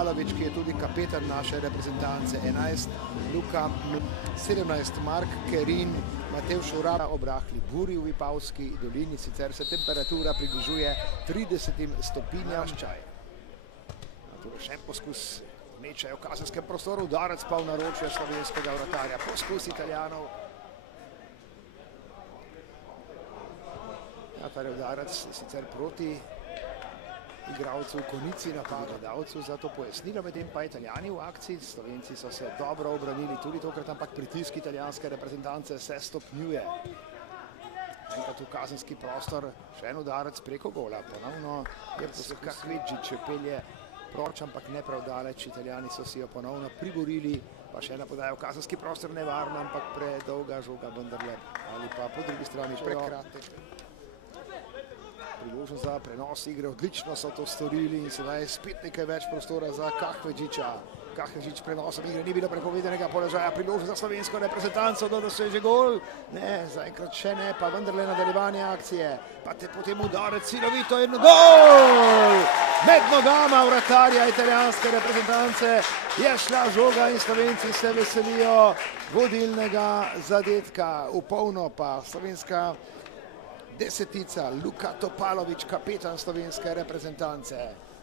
Palovič, ki je tudi kapetan naše reprezentance, 11, Luka, 17, Mark Kerin, Matevž Urab, obrahli buri v Vipavski dolini, sicer se temperatura približuje 30 stopinjam. Še en poskus mečajo v kazenskem prostoru, udarec pa v naročje slovenskega vratarja, poskus Italijanov. Ta udarec sicer proti igralcu v konici napada, davcu za to pojasnilo, medtem pa Italijani v akciji. Slovenci so se dobro obranili tudi tokrat, ampak pritisk italijanske reprezentance se stopnjuje. Enkrat v kazenski prostor, še en udarec preko gola, ponovno je poskus Kvedžič pelje proč, ampak ne prav daleč. Italijani so si jo ponovno priborili, pa še ena podaja v kazenski prostor, nevarna, ampak predolga žoga vendarle, ali pa po drugi strani prekratek. Priložnost za prenos igre, odlično so to storili in sedaj spet nekaj več prostora za Kahvedžiča. Kahvedžič prenosom igre, ni bilo prepovedanega položaja, priložnost za slovensko reprezentanco, da se je že gol. Ne, zaenkrat še ne, pa vendarle nadaljevanje akcije. Pa potem udarec silovito in gol! Med nogama vratarja italijanske reprezentance je šla žoga in Slovenci se veselijo vodilnega zadetka. V polno pa slovenska desetica, Luka Topalovič, kapetan slovenske reprezentance.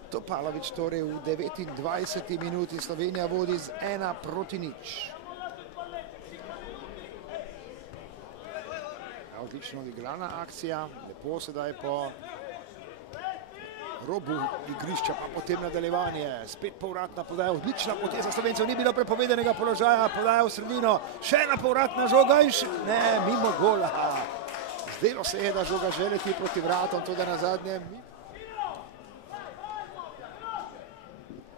Topalovič torej v 29. minuti, Slovenija vodi z 1-0. Odlično odigrana akcija, lepo sedaj po robu igrišča, pa potem nadaljevanje, spet povratna podaja, odlična poteza Slovencev, ni bilo prepovedanega položaja, podaja v sredino, še ena povratna žoga in ne, mimo gola. Zdelo se je, da žoga želeti proti vratom, tudi na zadnje.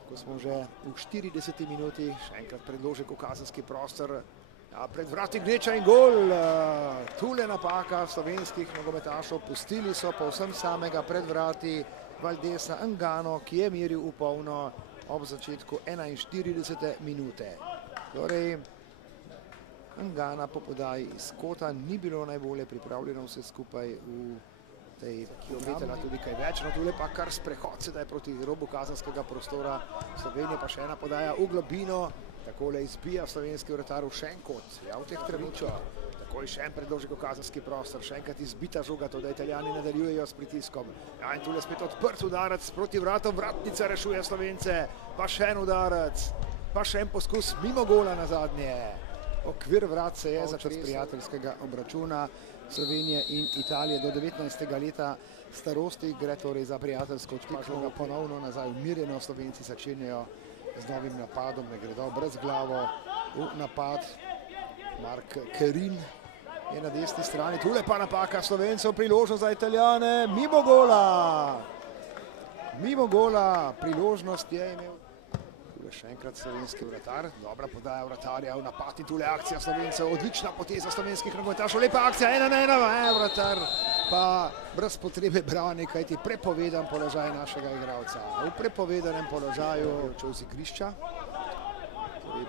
Ko smo že v 40. minuti, še enkrat predložek v kazenski prostor. Pred vrati gneča in gol. Tule napaka slovenskih nogometašov. Pustili so povsem samega pred vrati Valdesa Ngano, ki je meril v polno ob začetku 41. minute. Torej, Ngana po podaji iz kota ni bilo najbolje pripravljeno vse skupaj v tej, ki obetala tudi kaj več. No, tule pa kar sprehod sedaj proti robu kazenskega prostora Slovenije, pa še ena podaja v globino. Takole izbija slovenski vratar v še en kot, v teh trenutkih. Takoj še en predložek v kazenski prostor, še enkrat izbita žoga, to da Italijani nadaljujejo s pritiskom. Ja, in tule spet odprt udarec proti vratom, vratnica rešuje Slovence, pa še en udarec, pa še en poskus mimo gola na zadnje. Okvir vrat se je za čas prijateljskega obračuna Slovenije in Italije do 19. leta starosti. Gre torej za prijateljsko žoga ponovno nazaj umirjeno. Slovenci začenjajo z novim napadom, ne gredo brez glavo v napad. Mark Kerin je na desni strani, tule pa napaka Slovencev, priložnost za Italijane, mimo gola. Mimo gola, priložnost je imel. Še enkrat slovenski vratar, dobra podaja vratarja v napad in tule akcija Slovencev, odlična poteza slovenskih nogometašov, lepa akcija, 1-1, vratar pa brez potrebe brani, kajti prepovedan položaj našega igralca. V prepovedanem položaju čel z igrišča,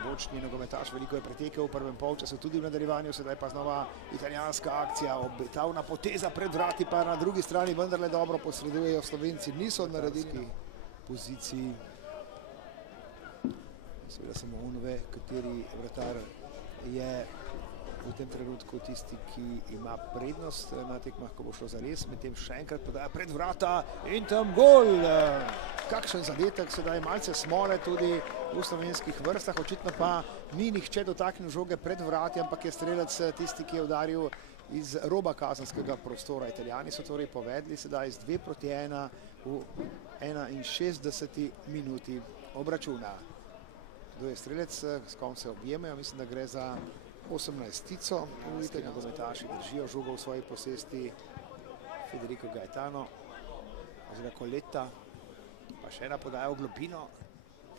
bočni nogometaš veliko je pretekel v prvem polčasu, tudi v nadaljevanju, sedaj pa znova italijanska akcija, obetavna poteza pred vrati, pa na drugi strani vendarle dobro posredujejo Slovenci, niso naredili poziciji. Seveda samo on ve, kateri vratar je v tem trenutku tisti, ki ima prednost na tekmah, ko bo šlo za res. Medtem še enkrat podaja pred vrata in tam gol. Kakšen zadetek, sedaj malce smole tudi v slovenskih vrstah. Očitno pa ni nihče dotaknil žoge pred vrati, ampak je strelec tisti, ki je udaril iz roba kazenskega prostora. Italijani so torej povedli sedaj z 2-1 v 61. minuti obračuna. Kdo je strelec, s kom se objemajo, mislim, da gre za 18-tico. Nogometaši držijo žogo v svoji posesti. Federico Gaetano, oziroma Coletta, pa še ena podaja v globino,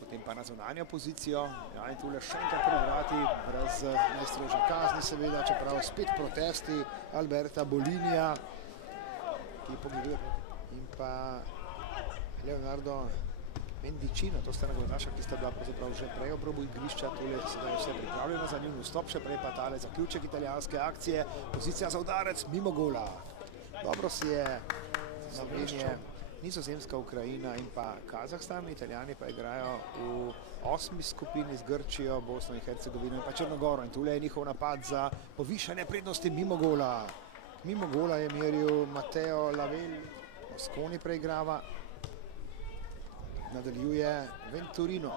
potem pa na zunanjo pozicijo. Ja, in tule še enkrat pred vrati, brez najstrožje kazni seveda, čeprav spet protesti Alberta Bolinija, ki pogleduje, in pa Leonardo Mendicino, to sta nogometaša, ki sta bila pravzaprav že prej ob robu igrišča, tole sedaj vse pripravljeno za njun vstop, še prej pa tale zaključek italijanske akcije, pozicija za udarec mimo gola. Dobro si je Slovenije Nizozemska, Ukrajina in pa Kazahstan, Italijani pa igrajo v 8. skupini z Grčijo, Bosno in Hercegovino in pa Črnogoro. In tule je njihov napad za povišanje prednosti mimo gola. Mimo gola je meril Mateo Lavel, Mosconi preigrava, nadaljuje Venturino.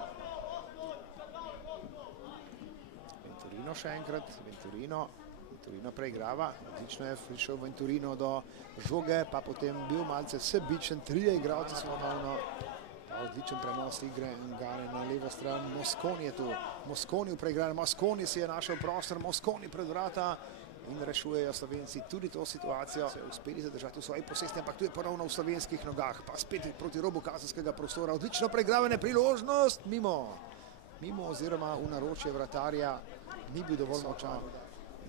Venturino še enkrat, Venturino preigrava, odlično je prišel Venturino do žoge, pa potem bil malce sebičen, 3 igralci so ponovno, odličen prenos igre Ngare na levo stran, Mosconi je tu, Mosconi v preigranju, Mosconi si je našel prostor, Mosconi pred vrata in rešujejo Slovenci tudi to situacijo, se uspeli zadržati v svoji posesti, ampak tu je ponovno v slovenskih nogah, pa spet proti robu kazenskega prostora, odlično preigravanje, priložnost, mimo oziroma v naročje vratarja, ni bil dovolj močan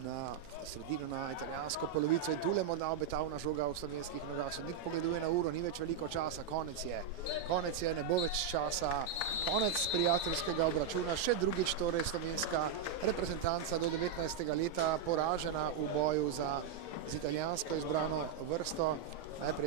na sredino, na italijansko polovico in tule morda obetavna žoga v slovenskih nogah. Sodnik pogleduje na uro, ni več veliko časa, konec je, ne bo več časa, konec prijateljskega obračuna, še drugič torej slovenska reprezentanca do 19. leta poražena v boju z italijansko izbrano vrsto. Najprej